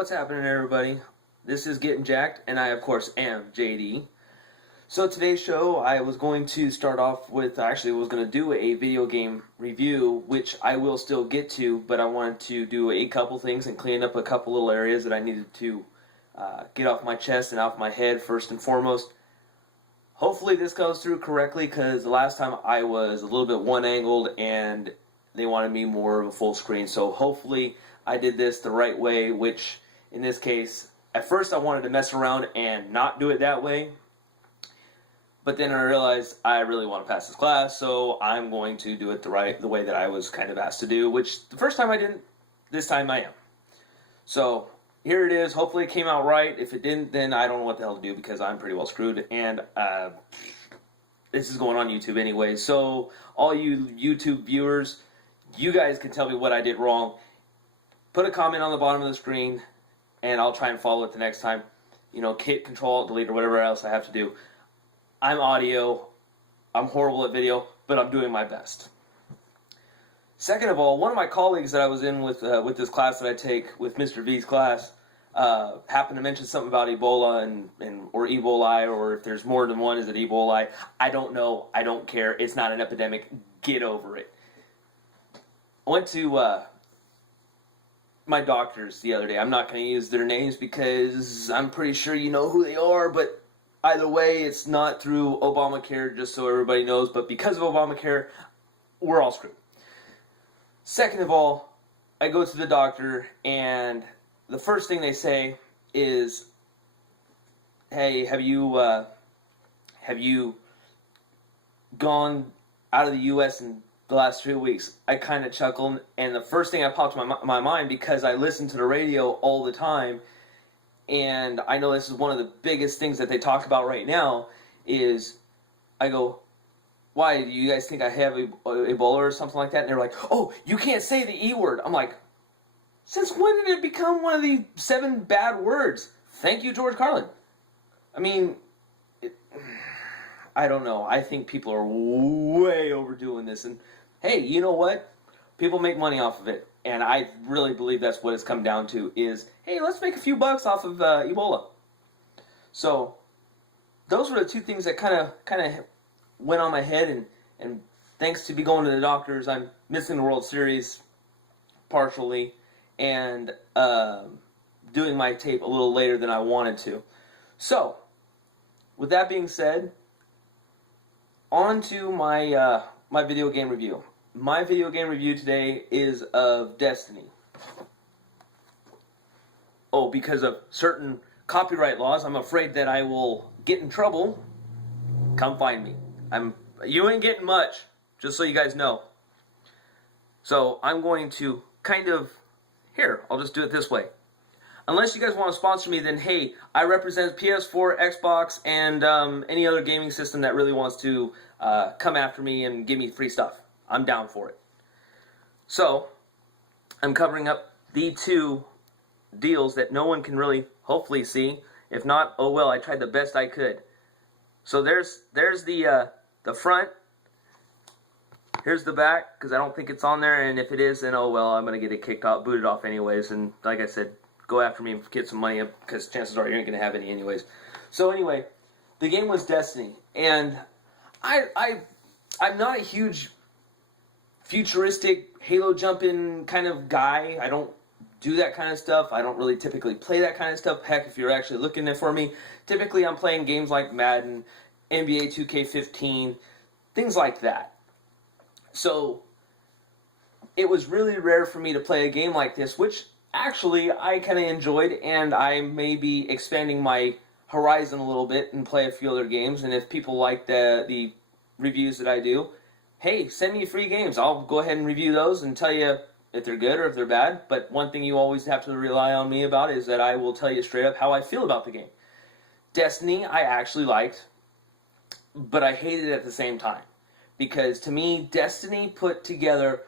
What's happening, everybody? This is Getting Jacked, and I, of course, am JD. So today's show, I was going to start off with, actually was going to do a video game review, which I will still get to, but I wanted to do a couple things and clean up a couple little areas that I needed to get off my chest and off my head first and foremost. Hopefully this goes through correctly, because the last time I was a little bit one-angled and they wanted me more of a full screen. So hopefully I did this the right way, which in this case, at first I wanted to mess around and not do it that way. But then I realized I really want to pass this class, so I'm going to do it the way that I was kind of asked to do, which the first time I didn't, this time I am. So here it is. Hopefully it came out right. If it didn't, then I don't know what the hell to do, because I'm pretty well screwed. And this is going on YouTube anyway. So all you YouTube viewers, you guys can tell me what I did wrong. Put a comment on the bottom of the screen, and I'll try and follow it the next time. You know, hit Control, Delete, or whatever else I have to do. I'm audio. I'm horrible at video, but I'm doing my best. Second of all, one of my colleagues that I was in with this class that I take, with Mr. V's class, happened to mention something about Ebola or Ebola, or if there's more than one, is it Ebola? I don't know. I don't care. It's not an epidemic. Get over it. I went to my doctors the other day. I'm not going to use their names because I'm pretty sure you know who they are, but either way, it's not through Obamacare, just so everybody knows, but because of Obamacare, we're all screwed. Second of all, I go to the doctor, and the first thing they say is, hey, have you gone out of the U.S. in the last 3 weeks? I kind of chuckled, and the first thing that popped to my mind, because I listen to the radio all the time, and I know this is one of the biggest things that they talk about right now, is I go, why, do you guys think I have Ebola or something like that? And they're like, oh, you can't say the E word. I'm like, since when did it become one of the 7 bad words? Thank you, George Carlin. I mean, I don't know. I think people are way overdoing this. And hey, you know what? People make money off of it. And I really believe that's what it's come down to is, hey, let's make a few bucks off of Ebola. So those were the two things that kind of went on my head. And thanks to be going to the doctors, I'm missing the World Series partially and doing my tape a little later than I wanted to. So with that being said, on to my my video game review. My video game review today is of Destiny. Oh, because of certain copyright laws, I'm afraid that I will get in trouble. Come find me. You ain't getting much, just so you guys know. So I'm going to here, I'll just do it this way. Unless you guys want to sponsor me, then hey, I represent PS4, Xbox, and any other gaming system that really wants to come after me and give me free stuff. I'm down for it. So, I'm covering up the 2 deals that no one can really hopefully see. If not, oh well, I tried the best I could. So there's the front. Here's the back, because I don't think it's on there, and if it is, then oh well, I'm going to get it kicked off, booted off anyways, and like I said, go after me and get some money, because chances are you ain't going to have any anyways. So anyway, the game was Destiny, and I'm not a huge futuristic Halo jumping kind of guy. I don't do that kind of stuff. I don't really typically play that kind of stuff. Heck, if you're actually looking at for me, typically I'm playing games like Madden, NBA 2K15, things like that. So it was really rare for me to play a game like this, which actually I kind of enjoyed, and I may be expanding my horizon a little bit and play a few other games. And if people like the reviews that I do, hey, send me free games. I'll go ahead and review those and tell you if they're good or if they're bad. But one thing you always have to rely on me about is that I will tell you straight up how I feel about the game. Destiny, I actually liked, but I hated it at the same time. Because to me, Destiny put together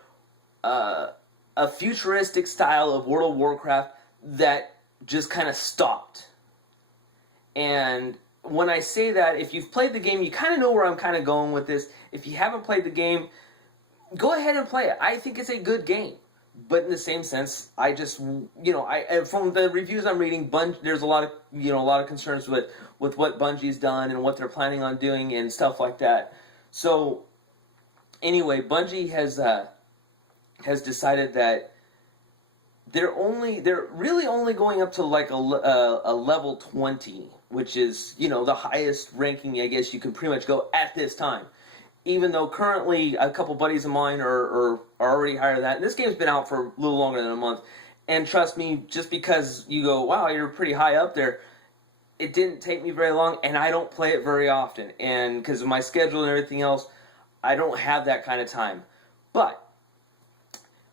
a futuristic style of World of Warcraft that just kind of stopped. And when I say that, if you've played the game, you kind of know where I'm kind of going with this. If you haven't played the game, go ahead and play it. I think it's a good game. But in the same sense, I just, from the reviews I'm reading, there's a lot of concerns with what Bungie's done and what they're planning on doing and stuff like that. So anyway, Bungie has decided that they're really only going up to like a level 20, which is, the highest ranking I guess you can pretty much go at this time. Even though currently a couple buddies of mine are already higher than that. And this game's been out for a little longer than a month. And trust me, just because you go, wow, you're pretty high up there, it didn't take me very long, and I don't play it very often. And because of my schedule and everything else, I don't have that kind of time. But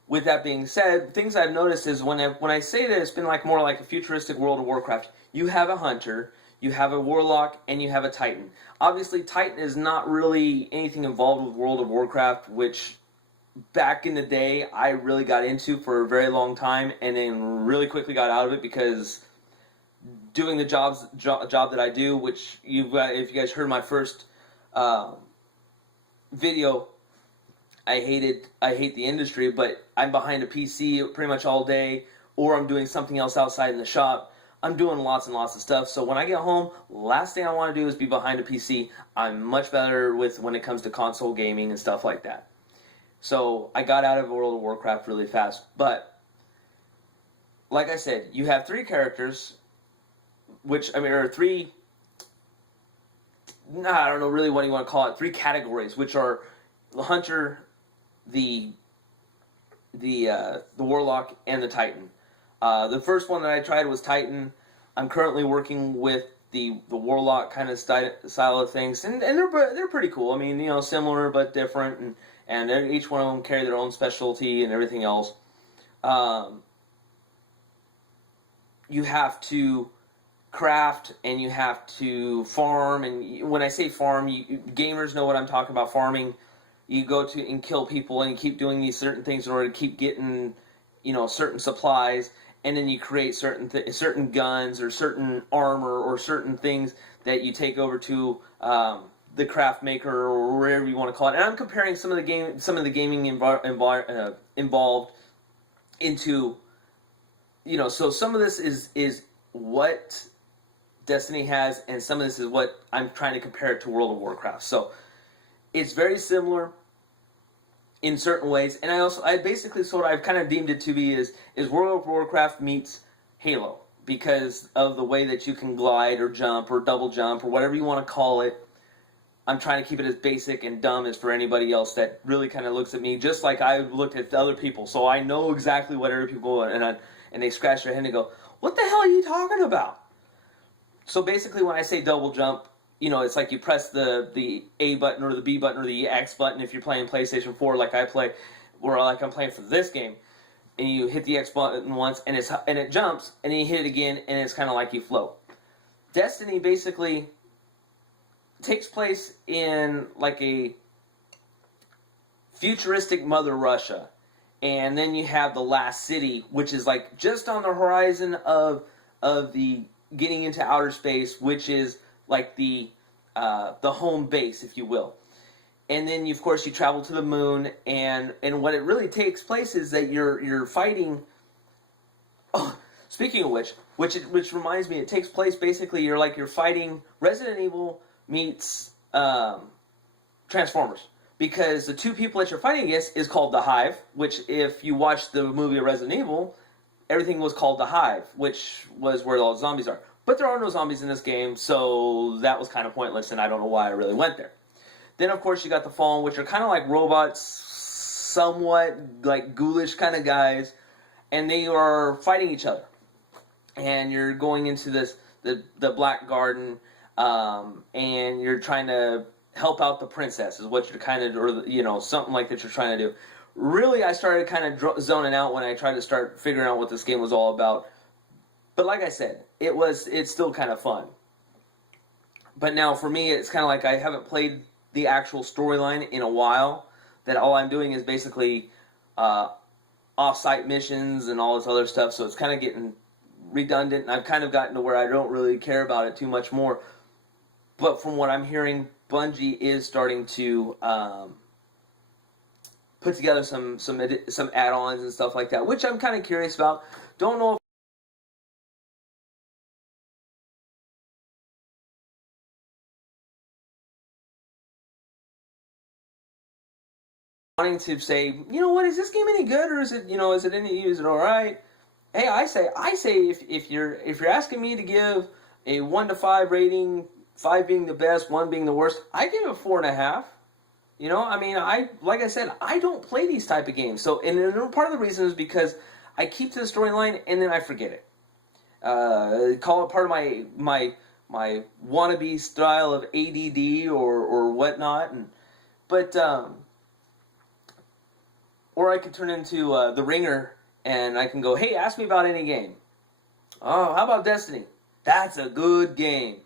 with that being said, things I've noticed is when I say that it's been more like a futuristic World of Warcraft, you have a hunter, you have a warlock, and you have a titan. Obviously, Titan is not really anything involved with World of Warcraft, which back in the day I really got into for a very long time, and then really quickly got out of it because doing the job that I do, which if you guys heard my first video, I hate the industry, but I'm behind a PC pretty much all day, or I'm doing something else outside in the shop. I'm doing lots and lots of stuff, so when I get home, last thing I want to do is be behind a PC. I'm much better when it comes to console gaming and stuff like that. So I got out of World of Warcraft really fast, but like I said, you have 3 characters, or 3, I don't know really what you want to call it, 3 categories, which are the hunter, the warlock, and the titan. The first one that I tried was Titan. I'm currently working with the warlock kind of style of things, and they're pretty cool. I mean, similar but different, and each one of them carry their own specialty and everything else. You have to craft and you have to farm, and when I say farm, gamers know what I'm talking about. Farming, you go to and kill people and you keep doing these certain things in order to keep getting certain supplies. And then you create certain guns or certain armor or certain things that you take over to the craft maker or wherever you want to call it. And I'm comparing some of the gaming involved into, so some of this is what Destiny has, and some of this is what I'm trying to compare it to World of Warcraft. So it's very similar in certain ways, and I basically I've kind of deemed it to be is World of Warcraft meets Halo, because of the way that you can glide or jump or double jump or whatever you want to call it. I'm trying to keep it as basic and dumb as for anybody else that really kind of looks at me just like I looked at the other people, so I know exactly what other people and they scratch their head and go, "What the hell are you talking about?" So basically, when I say double jump, it's like you press the A button or the B button or the X button if you're playing PlayStation 4 like I play, or like I'm playing for this game, and you hit the X button once and it jumps, and then you hit it again and it's kind of like you float. Destiny basically takes place in like a futuristic Mother Russia, and then you have the last city, which is like just on the horizon of the getting into outer space, which is like the home base, if you will. And then, of course, you travel to the moon, and what it really takes place is that you're fighting. Oh, speaking of which reminds me, it takes place basically. You're fighting Resident Evil meets Transformers, because the 2 people that you're fighting against is called the Hive. Which, if you watch the movie Resident Evil, everything was called the Hive, which was where all the zombies are. But there are no zombies in this game, so that was kind of pointless, and I don't know why I really went there. Then, of course, you got the Fallen, which are kind of like robots, somewhat like ghoulish kind of guys, and they are fighting each other. And you're going into the Black Garden, and you're trying to help out the princess, is what you're kind of, or something like that you're trying to do. Really, I started kind of zoning out when I tried to start figuring out what this game was all about. But like I said, it's still kind of fun. But now for me, it's kind of like I haven't played the actual storyline in a while. That all I'm doing is basically off-site missions and all this other stuff. So it's kind of getting redundant. And I've kind of gotten to where I don't really care about it too much more. But from what I'm hearing, Bungie is starting to put together some add-ons and stuff like that, which I'm kind of curious about. Don't know if wanting to say, you know what, is this game any good, or is it, is it all right? Hey, I say if you're asking me to give a 1 to 5 rating, 5 being the best, 1 being the worst, I give it 4.5. Like I said, I don't play these type of games. So, and part of the reason is because I keep to the storyline and then I forget it. Call it part of my wannabe style of ADD or whatnot, or I could turn into the ringer and I can go, hey, ask me about any game. Oh, how about Destiny? That's a good game.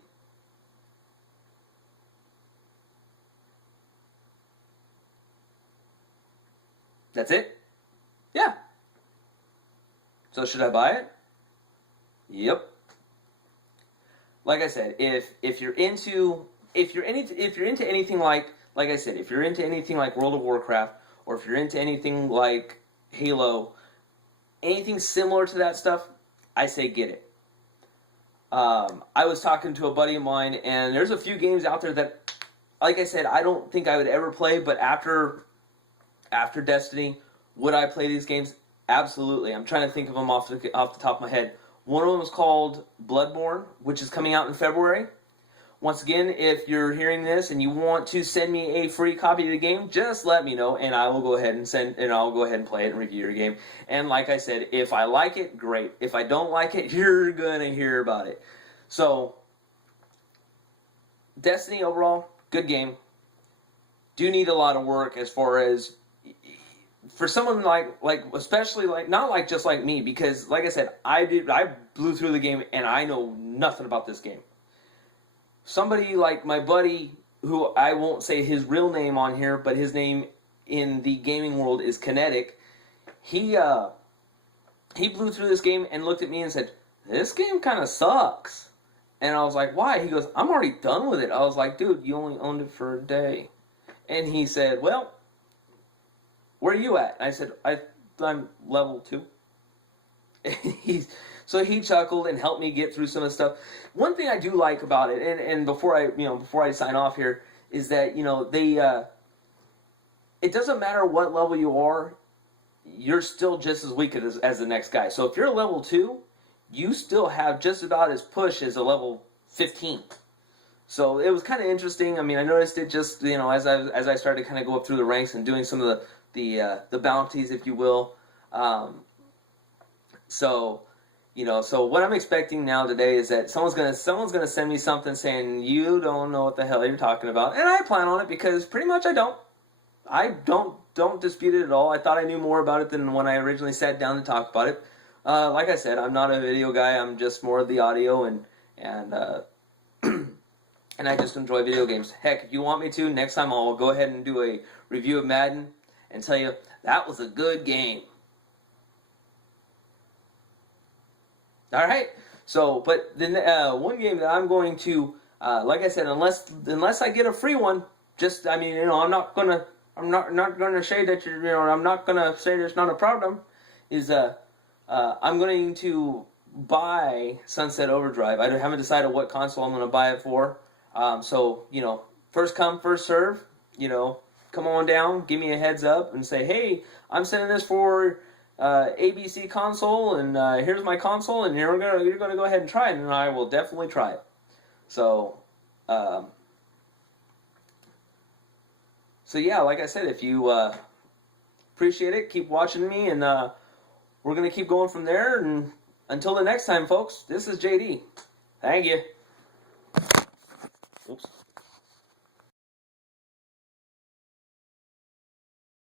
That's it? Yeah. So should I buy it? Yep. Like I said, if you're into anything like I said, if you're into anything like World of Warcraft, or if you're into anything like Halo, anything similar to that stuff, I say get it. I was talking to a buddy of mine, and there's a few games out there that, like I said, I don't think I would ever play, but after Destiny, would I play these games? Absolutely. I'm trying to think of them off the top of my head. One of them is called Bloodborne, which is coming out in February. Once again, if you're hearing this and you want to send me a free copy of the game, just let me know, and I will go ahead and I'll go ahead and play it and review your game. And like I said, if I like it, great. If I don't like it, you're gonna hear about it. So, Destiny overall, good game. Do need a lot of work as far as for someone like especially like not like just like me, because like I said, I blew through the game and I know nothing about this game. Somebody like my buddy, who I won't say his real name on here, but his name in the gaming world is Kinetic. He blew through this game and looked at me and said, "This game kind of sucks." And I was like, "Why?" He goes, "I'm already done with it." I was like, "Dude, you only owned it for a day." And he said, "Well, where are you at?" And I said, I'm level 2. So he chuckled and helped me get through some of the stuff. One thing I do like about it, and before I sign off here, is that it doesn't matter what level you are, you're still just as weak as the next guy. So if you're a level 2, you still have just about as push as a level 15. So it was kind of interesting. I mean, I noticed it just as I started to kind of go up through the ranks and doing some of the bounties, if you will. So what I'm expecting now today is that someone's gonna send me something saying you don't know what the hell you're talking about, and I plan on it because pretty much I don't dispute it at all. I thought I knew more about it than when I originally sat down to talk about it. Like I said, I'm not a video guy. I'm just more of the audio and and I just enjoy video games. Heck, if you want me to, next time I'll go ahead and do a review of Madden and tell you that was a good game. All right. So, but then one game that I'm going to, like I said, unless I get a free one, I'm not gonna say that I'm not gonna say there's not a problem. Is I'm going to buy Sunset Overdrive. I haven't decided what console I'm going to buy it for. So first come, first serve. Come on down, give me a heads up, and say, hey, I'm sending this for ABC console, and here's my console, and you're gonna go ahead and try it, and I will definitely try it. So, yeah, like I said, if you appreciate it, keep watching me, and we're gonna keep going from there. And until the next time, folks, this is JD. Thank you. Oops.